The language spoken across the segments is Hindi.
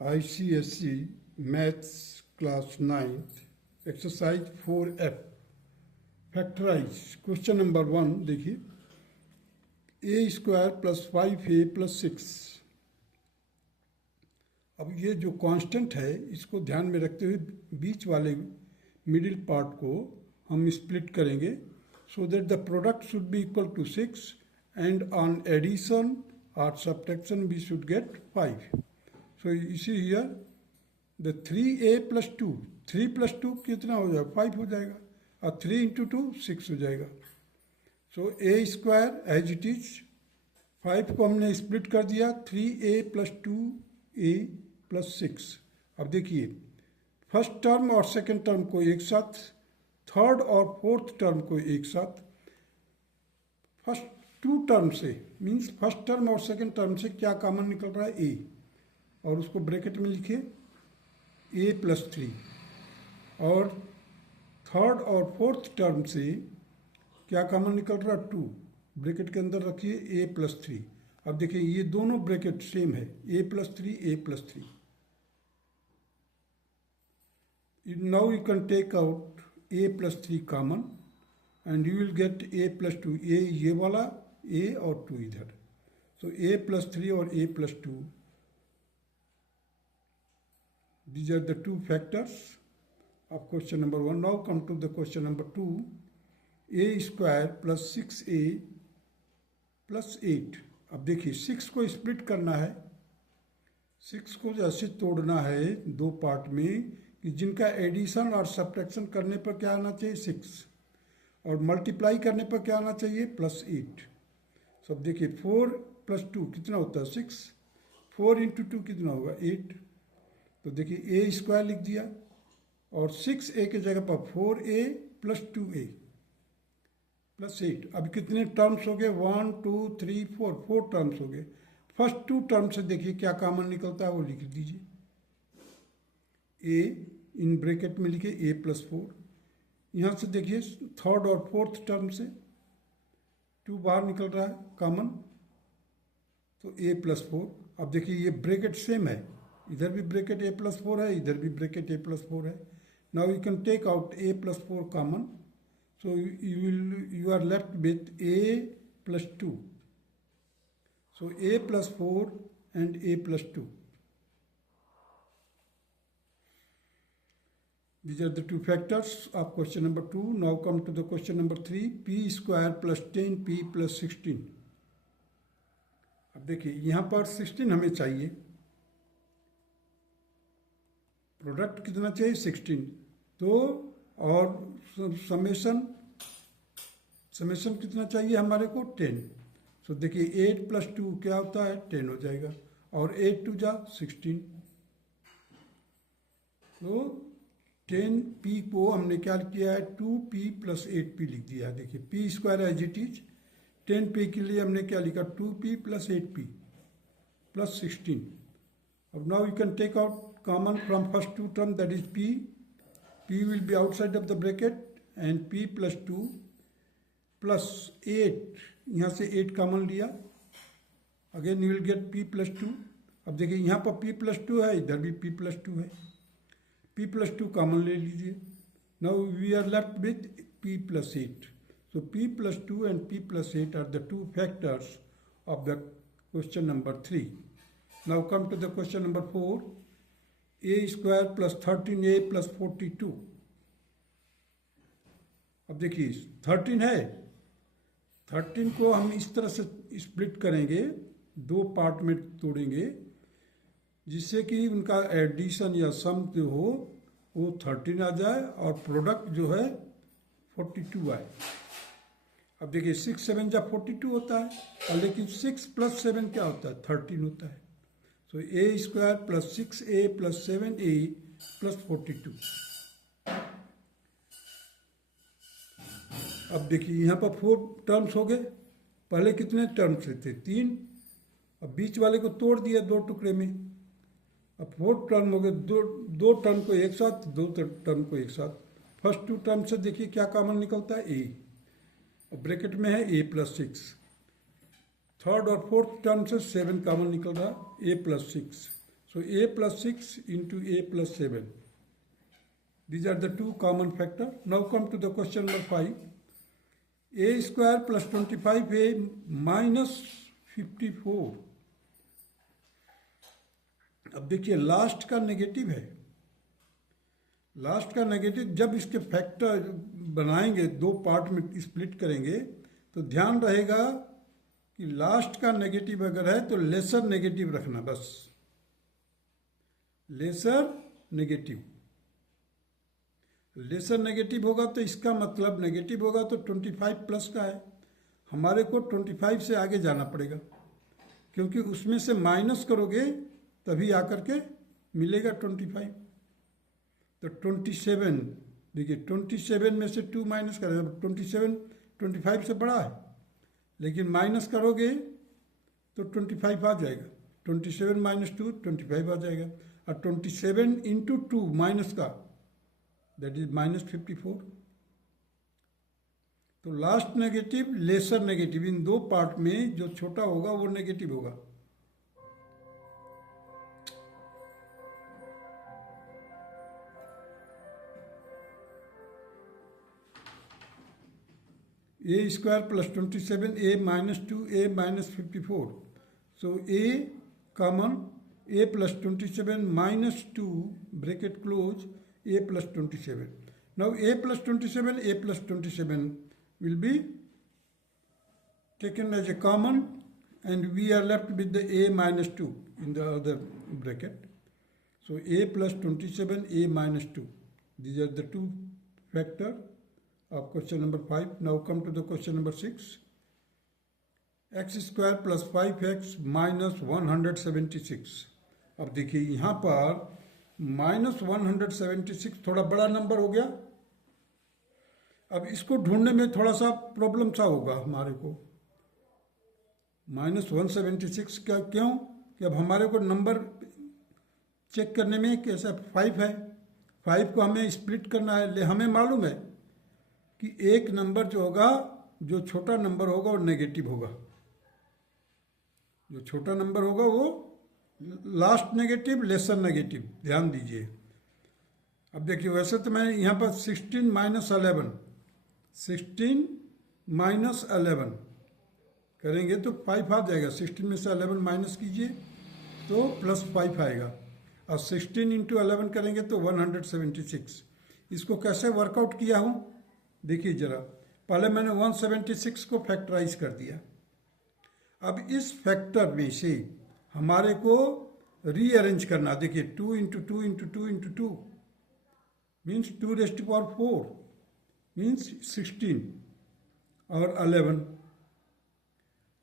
ICSE maths class 9th exercise 4F factorise. Question number 1 देखिए, ए स्क्वायर प्लस 5a प्लस 6। अब ये जो कांस्टेंट है इसको ध्यान में रखते हुए बीच वाले मिडिल पार्ट को हम स्प्लिट करेंगे so that the product should be equal to 6 and on addition और subtraction we should get 5। So इसी here the 3a plus 2, 3 plus 2 कितना हो जाएगा 5 हो जाएगा और 3 इंटू 2 6 हो जाएगा। सो ए स्क्वायर एज इट इज 5 को हमने स्प्लिट कर दिया 3a प्लस 2a प्लस 6। अब देखिए फर्स्ट टर्म और सेकेंड टर्म को एक साथ, थर्ड और फोर्थ टर्म को एक साथ, फर्स्ट टू टर्म से मीन्स फर्स्ट टर्म और सेकेंड टर्म से क्या कॉमन निकल रहा है a, और उसको ब्रैकेट में लिखिए a प्लस 3, और थर्ड और फोर्थ टर्म से क्या कॉमन निकल रहा है 2, ब्रैकेट के अंदर रखिए a प्लस 3। अब देखिए ये दोनों ब्रैकेट सेम है a plus 3 a plus 3। Now you can take out a plus 3 common and you will get a plus 2, a ये वाला a और 2 इधर। सो a प्लस 3 और a plus 2, these are the two factors of question number 1. Now come to the question number 2. A square plus 6a plus 8। अब देखिए 6 को स्प्लिट करना है, 6 को ऐसे तोड़ना है दो पार्ट में कि जिनका एडिशन और सब्ट्रैक्शन करने पर क्या आना चाहिए 6, और मल्टीप्लाई करने पर क्या आना चाहिए प्लस 8। सब देखिए 4 प्लस 2 कितना होता है 6, 4 इंटू 2 कितना होगा 8। तो देखिए a स्क्वायर लिख दिया और 6a के जगह पर 4a प्लस 2a प्लस 8। अब कितने टर्म्स हो गए 1 2 3 4, 4 टर्म्स हो गए। फर्स्ट टू टर्म से देखिए क्या कॉमन निकलता है वो लिख दीजिए, a इन ब्रैकेट में लिखिए a प्लस 4। यहाँ से देखिए थर्ड और फोर्थ टर्म से 2 बाहर निकल रहा है कॉमन, तो a प्लस 4। अब देखिए ये ब्रैकेट सेम है, इधर भी ब्रैकेट a प्लस 4 है, इधर भी ब्रैकेट a प्लस 4 है। Now you can take out a plus 4 common, so you are left with a plus 2. So a plus 4 and a plus 2. These are the two factors of question number 2. Now come to the question number 3. P square plus 10p plus 16. अब देखिए यहाँ पर 16 हमें चाहिए, प्रोडक्ट कितना चाहिए 16, तो और समेशन कितना चाहिए हमारे को 10। सो देखिए 8 प्लस 2 क्या होता है 10 हो जाएगा, और 8 2 जा 16। तो 10p को हमने क्या किया है 2p प्लस 8p लिख दिया है। देखिए p square as it is, 10p के लिए हमने क्या लिखा 2p प्लस 8p प्लस 16। अब now you can take out common from first two term, that is p will be outside of the bracket and p plus 2 plus 8, यहाँ से 8 कॉमन लिया, again you will gate p plus 2। अब देखिए यहाँ पर p प्लस 2 है, इधर भी p प्लस 2 है, p प्लस 2 कॉमन ले लीजिए। Now we are left with p plus 8। So p plus 2 and p plus 8 are the two factors of the question number 3। Now come to the question number 4। a square plus 13a plus 42। अब देखिए 13 है, 13 को हम इस तरह से स्प्लिट करेंगे, दो पार्ट में तोड़ेंगे जिससे कि उनका एडिशन या सम जो हो वो 13 आ जाए और प्रोडक्ट जो है 42 आए। अब देखिए 6 7 जा 42 होता है, और लेकिन 6 प्लस 7 क्या होता है 13 होता है। So a square plus 6a plus 7a plus 42। अब देखिए यहाँ पर 4 टर्म्स हो गए, पहले कितने टर्म्स थे 3, अब बीच वाले को तोड़ दिया दो टुकड़े में, अब 4 टर्म हो गए, दो टर्म को एक साथ, दो टर्म को एक साथ। फर्स्ट टू टर्म से देखिए क्या कॉमन निकलता है a, और ब्रैकेट में है a प्लस 6। थर्ड और फोर्थ टर्म से 7 कॉमन निकल रहा a plus 6। So a plus 6 into a plus 7. These are the two common factors. Now come to the question number 5. A square plus 25a minus 54. अब देखिए लास्ट का नेगेटिव है, लास्ट का नेगेटिव जब इसके फैक्टर बनाएंगे, दो पार्ट में स्प्लिट करेंगे, तो ध्यान रहेगा कि लास्ट का नेगेटिव अगर है तो लेसर नेगेटिव रखना, बस लेसर नेगेटिव। लेसर नेगेटिव होगा तो इसका मतलब नेगेटिव होगा तो 25 प्लस का है, हमारे को 25 से आगे जाना पड़ेगा, क्योंकि उसमें से माइनस करोगे तभी आकर के मिलेगा 25। तो 27, देखिए 27 में से 2 माइनस करें, 27 25 से बड़ा है, लेकिन माइनस करोगे तो 25 आ जाएगा। 27 माइनस 2 25 आ जाएगा, और 27 इंटू 2 माइनस का, दैट इज माइनस 54। तो लास्ट नेगेटिव लेसर नेगेटिव, इन दो पार्ट में जो छोटा होगा वो नेगेटिव होगा। a square plus 27, a minus 2, a minus 54. So a common, a plus 27 minus 2, bracket close, a plus 27. Now a plus 27 will be taken as a common, and we are left with the a minus 2 in the other bracket. So a plus 27, a minus 2. These are the two factors of question number 5. Now come to the question number 6. X square plus 5x minus 176. अब देखिए यहाँ पर माइनस 176 थोड़ा बड़ा नंबर हो गया। अब इसको ढूंढने में थोड़ा सा प्रॉब्लम सा होगा हमारे को। माइनस 176 का क्यों कि अब हमारे को नंबर चेक करने में कैसा 5 है, 5 को हमें स्प्लिट करना है। ले हमें मालूम है कि एक नंबर जो होगा, जो छोटा नंबर होगा वो नेगेटिव होगा, जो छोटा नंबर होगा वो लास्ट नेगेटिव लेसर नेगेटिव, ध्यान दीजिए। अब देखिए वैसे तो मैं यहाँ पर 16 माइनस 11 करेंगे तो 5 आ जाएगा। 16 में से 11 माइनस कीजिए तो प्लस 5 आएगा, और 16 इंटू 11 करेंगे तो 176। इसको कैसे वर्कआउट किया हूँ देखिए जरा। पहले मैंने 176 को फैक्टराइज कर दिया। अब इस फैक्टर में से हमारे को रीअरेंज करना। देखिए 2 into 2 into 2 into 2 means 2 raise to power 4 means 16 और 11।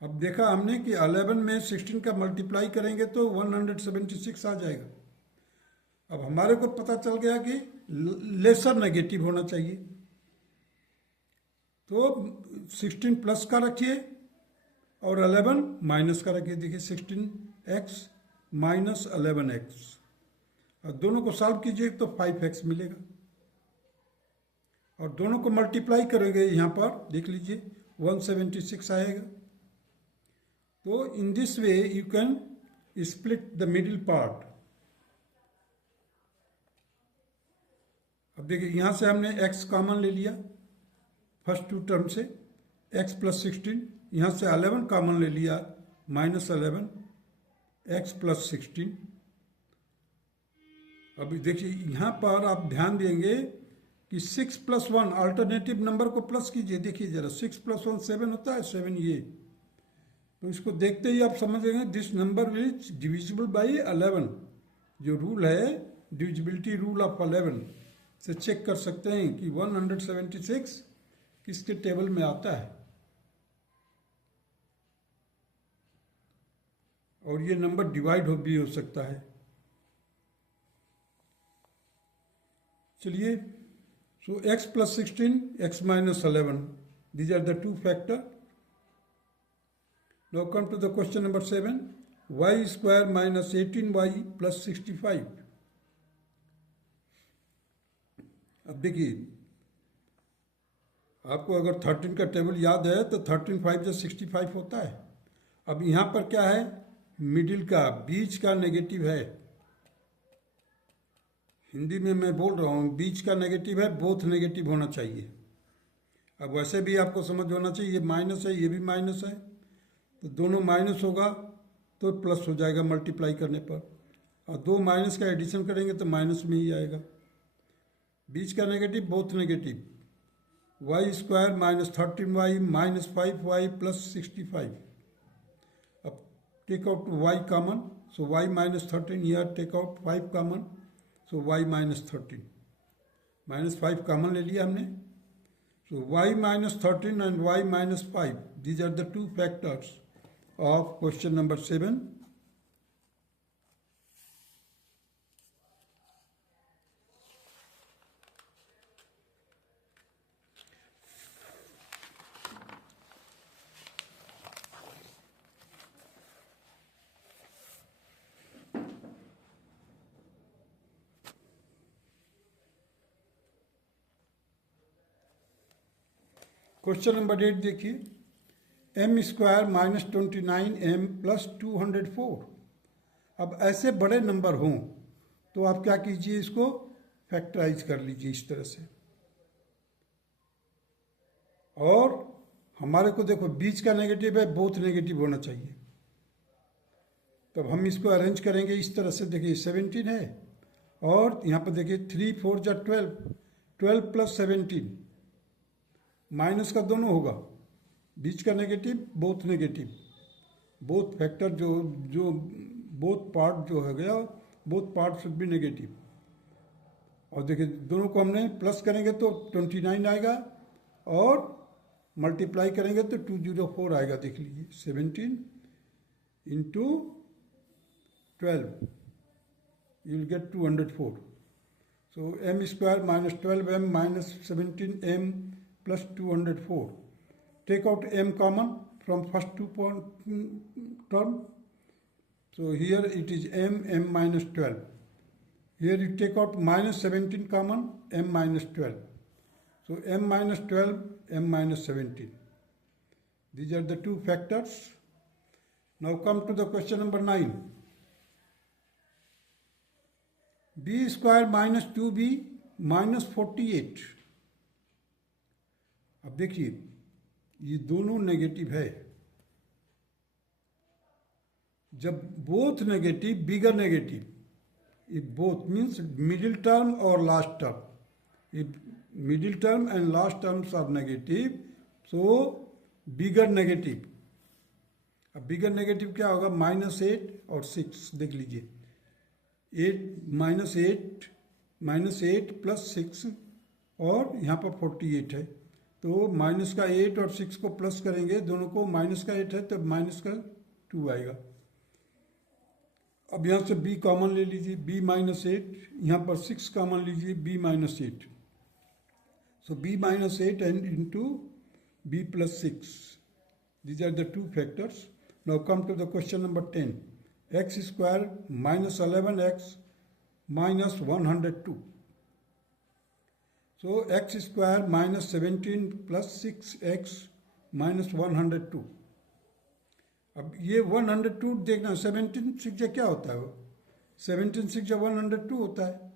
अब देखा हमने कि 11 में 16 का मल्टीप्लाई करेंगे तो 176 आ जाएगा। अब हमारे को पता चल गया कि लेसर नेगेटिव होना चाहिए, तो 16 प्लस का रखिए और 11 माइनस का रखिए। देखिए 16x माइनस 11x, और दोनों को सॉल्व कीजिए तो 5x मिलेगा, और दोनों को मल्टीप्लाई करेंगे यहाँ पर देख लीजिए 176 आएगा। तो in this way you can split the middle part. अब देखिए यहाँ से हमने x कॉमन ले लिया फर्स्ट टू टर्म से, x प्लस 16, यहाँ से 11 कॉमन ले लिया माइनस 11 x प्लस 16। अभी देखिए यहाँ पर आप ध्यान देंगे कि 6 प्लस 1 अल्टरनेटिव नंबर को प्लस कीजिए। देखिए जरा 6 प्लस 1 7 होता है, 7 ये, तो इसको देखते ही आप समझेंगे this number is divisible by 11। जो रूल है डिविजिबिलिटी रूल ऑफ 11 से चेक कर सकते हैं कि 176 किसके टेबल में आता है, और ये नंबर डिवाइड भी हो सकता है। चलिए, so x plus 16, x minus 11, these are the two factor. Now come to the question number 7, y square minus 18y plus 65। अब देखिए आपको अगर 13 का टेबल याद है तो 13 5 जो 65 होता है। अब यहाँ पर क्या है, मिडिल का बीच का नेगेटिव है, हिंदी में मैं बोल रहा हूँ, बीच का नेगेटिव है, बोथ नेगेटिव होना चाहिए। अब वैसे भी आपको समझ होना चाहिए, ये माइनस है, ये भी माइनस है, तो दोनों माइनस होगा तो प्लस हो जाएगा मल्टीप्लाई करने पर, और दो माइनस का एडिशन करेंगे तो माइनस में ही आएगा। बीच का negative both negative, y square minus 13y minus 5y plus 65। अब take out y common, so y minus 13, here take out 5 common, so y minus 13, minus 5 common ले लिया हमने। So y minus 13 and y minus 5, these are the two factors of question number 7. Question number 8 देखिए, M square minus 29m plus 204। अब ऐसे बड़े नंबर हों तो आप क्या कीजिए, इसको फैक्टराइज कर लीजिए इस तरह से। और हमारे को देखो बीच का नेगेटिव है, बोथ नेगेटिव होना चाहिए, तब हम इसको अरेंज करेंगे इस तरह से। देखिए 17 है, और यहाँ पर देखिए 3 4 जा 12, 12 प्लस 17, माइनस का दोनों होगा, बीच का negative both negative, both factor जो जो बोथ पार्ट जो है गया, both part should be negative. और देखिए दोनों को हमने प्लस करेंगे तो 29 आएगा, और मल्टीप्लाई करेंगे तो 204 आएगा। देख लीजिए 17 into 12, you will get 204। So m square minus 12m minus 17m plus 204. Take out m common from first two term. So here it is m minus 12. Here you take out minus 17 common, m minus 12. So m minus 12, m minus 17. These are the two factors. Now come to the question number 9. b square minus 2b minus 48. अब देखिए ये दोनों नेगेटिव है। जब both negative, bigger negative, if both means middle term और last term, if middle term and last terms are negative, so bigger negative. अब बिगर नेगेटिव क्या होगा, -8 और 6। देख लीजिए 8 प्लस 6, और यहाँ पर 48 है, तो माइनस का 8 और 6 को प्लस करेंगे, दोनों को माइनस का 8 है तो माइनस का 2 आएगा। अब यहाँ से b कॉमन ले लीजिए, b माइनस 8, यहाँ पर 6 कॉमन लीजिए, b minus 8। So b minus 8 and into b plus 6, these are the two factors. Now come to the question number 10, x square minus 11x minus 102। So x square minus 17 plus 6x minus 102। अब ये 102 देखना, 17 6 क्या होता है, वो 17 6 102 होता है।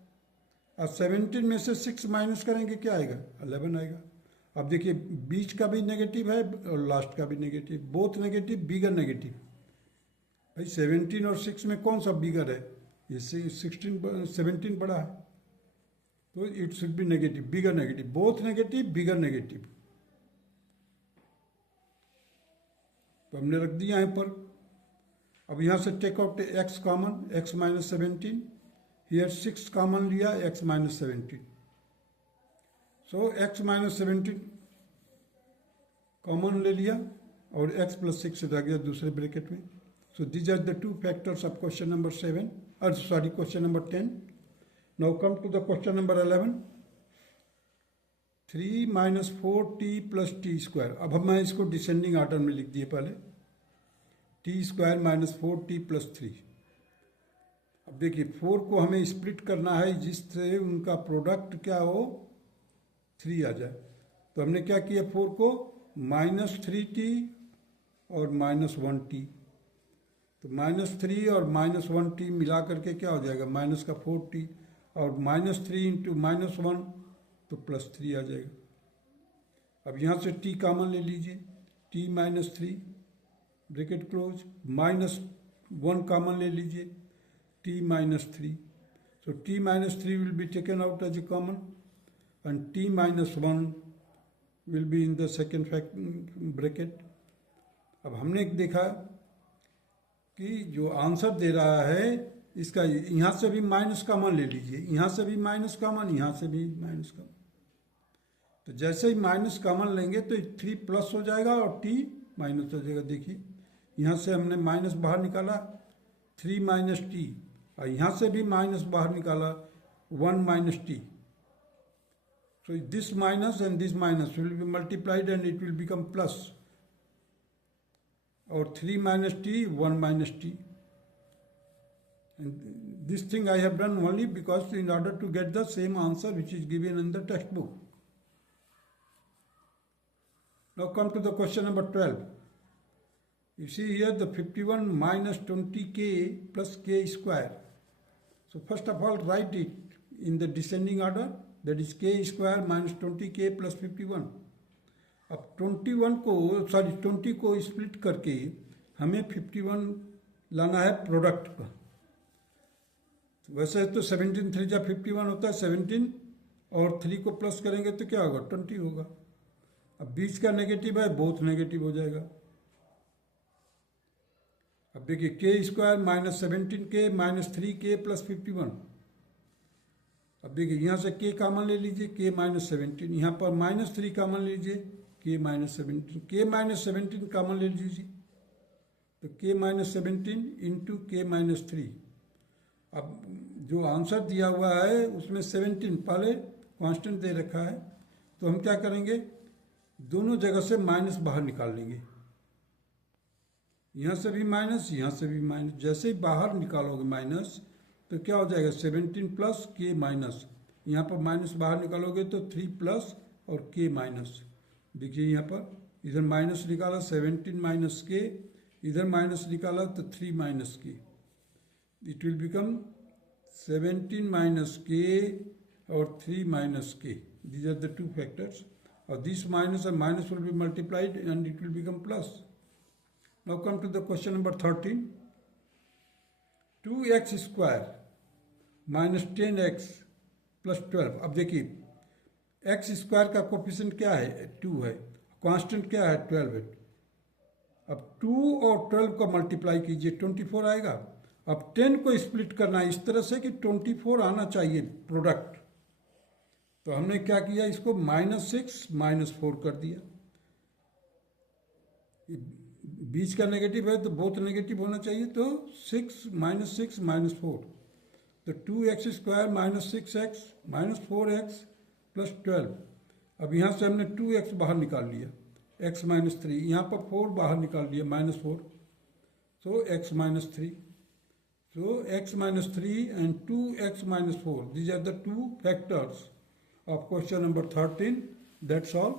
अब 17 में से 6 माइनस करेंगे क्या आएगा, 11 आएगा। अब देखिए बीच का भी नेगेटिव है और लास्ट का भी negative, both negative, bigger negative. भाई 17 और 6 में कौन सा बिगर है, ये 17 बड़ा है, तो it should be negative, bigger negative, both negative, bigger negative. तो हमने रख दिया यहाँ पर। अब यहाँ से take out x common, x minus 17, here 6 common लिया, x minus 17। So x minus 17 common ले लिया, और x प्लस 6 रह गया दूसरे ब्रैकेट में। So these are the two factors of question number 7, question number 10। Now come to the question number 11. 3 minus 4t plus t square। अब हम मैं इसको डिसेंडिंग ऑर्डर में लिख दिए पहले, t square minus 4t plus 3। अब देखिए 4 को हमें स्प्लिट करना है जिससे उनका प्रोडक्ट क्या हो, 3 आ जाए। तो हमने क्या किया, 4 को माइनस 3t और माइनस 1t, तो माइनस 3 और माइनस 1t मिला करके क्या हो जाएगा, माइनस का 4t, और -3 इंटू -1 तो +3 आ जाएगा। अब यहाँ से t कॉमन ले लीजिए, t -3 ब्रैकेट क्लोज, -1 कॉमन ले लीजिए, t -3, so t -3 will be taken out as a common and t -1 will be in the second bracket। अब हमने देखा कि जो आंसर दे रहा है इसका यहाँ से भी माइनस कॉमन ले लीजिए, यहाँ से भी माइनस कॉमन, यहाँ से भी माइनस कॉमन। तो जैसे ही माइनस कॉमन लेंगे तो 3 प्लस हो जाएगा और t माइनस हो जाएगा। देखिए यहाँ से हमने माइनस बाहर निकाला 3 माइनस टी, और यहाँ से भी माइनस बाहर निकाला 1 minus T. So this minus and this minus will be multiplied and it will become plus, or 3 minus t, 1 minus t. And this thing I have done only because in order to get the same answer which is given in the textbook. Now come to the question number 12. You see here the 51 minus 20k plus k square. So first of all write it in the descending order, that is k square minus 20k plus 51. अब 20 को स्प्लिट करके हमें 51 लाना है प्रोडक्ट का। वैसे तो 17 3 जा 51 होता है, 17 और 3 को प्लस करेंगे तो क्या होगा, 20 होगा। अब बीच का नेगेटिव है, बोथ नेगेटिव हो जाएगा। अब देखिए के square minus 17k minus 3k plus 51। अब देखिए यहाँ से k कॉमन ले लीजिए, k माइनस 17, यहाँ पर माइनस 3 कॉमन लीजिए, k minus 17, k minus 17 common ले लीजिए तो k minus 17 into k minus 3। अब जो आंसर दिया हुआ है उसमें 17 पहले कांस्टेंट दे रखा है, तो हम क्या करेंगे, दोनों जगह से माइनस बाहर निकाल लेंगे। यहाँ से भी माइनस, यहाँ से भी माइनस। जैसे ही बाहर निकालोगे माइनस तो क्या हो जाएगा, 17 प्लस k माइनस, यहाँ पर माइनस बाहर निकालोगे तो 3 प्लस और k माइनस। देखिए यहाँ पर इधर माइनस निकाला 17 माइनस k, इधर माइनस निकाला तो 3 minus k। It will become 17 minus k और 3 minus k। These are the two factors. This minus and minus will be multiplied and it will become plus. Now come to the question number 13. 2x square minus 10x plus 12. अब देखिए x स्क्वायर का कोफिशिएंट क्या है, 2 है, कांस्टेंट क्या है, 12 है। अब 2 और 12 को मल्टीप्लाई कीजिए, 24 आएगा। अब 10 को स्प्लिट करना है इस तरह से कि 24 आना चाहिए प्रोडक्ट। तो हमने क्या किया, इसको -6 -4 कर दिया। बीच का नेगेटिव है तो बोथ नेगेटिव होना चाहिए, तो 6 -4, तो 2x square minus 6x minus 4x plus 12। अब यहाँ से हमने 2x बाहर निकाल लिया, x माइनस 3, यहाँ पर 4 बाहर निकाल लिया -4, so x minus 3, so x minus 3 and 2x minus 4. These are the two factors of question number 13. That's all.